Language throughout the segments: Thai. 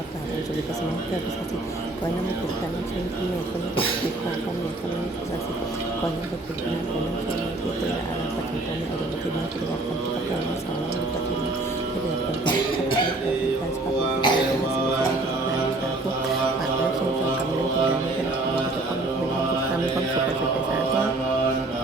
ก็กล่าวองค์สมเด็จพระสัมมาสัมพุทธเจ้าพิเศษสิขอให้นำไปเป็นการน้ำเชิญที่แม่คนนี้ติดตามความเหนื่อยความนี้พิเศษสิขอให้นำไปเป็นการน้ำเชิญที่เป็นอาราปฏิบัติในอารมณ์ที่นั้นเป็นการปฏิบัติในสองร้อยปฏิบัติให้เกิดเป็นการปฏิบัติการสภาพเป็นการสิ่งที่สาธุผ่านแล้วทรงจำกำเนิดที่นั้นให้เป็นความสุขความมีความสุขความสุขเป็นสาธุสิ่งที่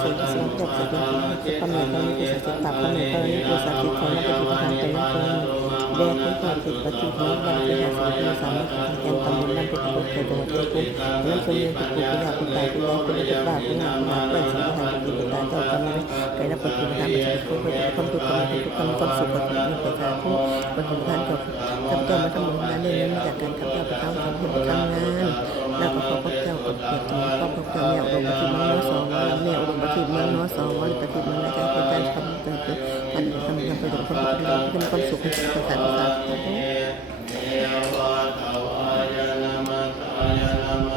สิ่งที่จะเป็นที่ความเหนื่อยความนี้คือสัจจะความเหนื่อยความนี้คือสัจจะของนักปฏิบัติธรรมเป็นนักคนแดกให้ความจิตปฏิบัติบันเป็นหาสิ่งที่สามารถทำแทนตำบลนั้นเป็นตัวเกิดตัวเกิดนั้นชมเรียนติดติดอยากติดตายติดแรงติดติดบ้าติดงานงานเป็นสิ่งที่ทำติดติดตายเจ้ากรรมนั้นใครนักปฏิบัติธรรมเป็นผู้ปฏิบัติความทุกข์ความทุกข์ความสุขความมีประชาชนปฏิบัติธรรมกับทำเจ้ามาทำบุญมาเรื่องนั้นมาจากการทำเจ้าไปทำบุญทำงานแล้วก็ขอพระเจ้ากับเกียรติขอพระเจ้าเนี่ยอุดมปฏิมาโนสองเนี่ยอุดมปฏิมาโนสองหรือปฏิมาในการเป็นการทำเป็นการทำไปถึงคนปฏิบัติเป็นความสุขเป็นประสาทประสา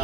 ท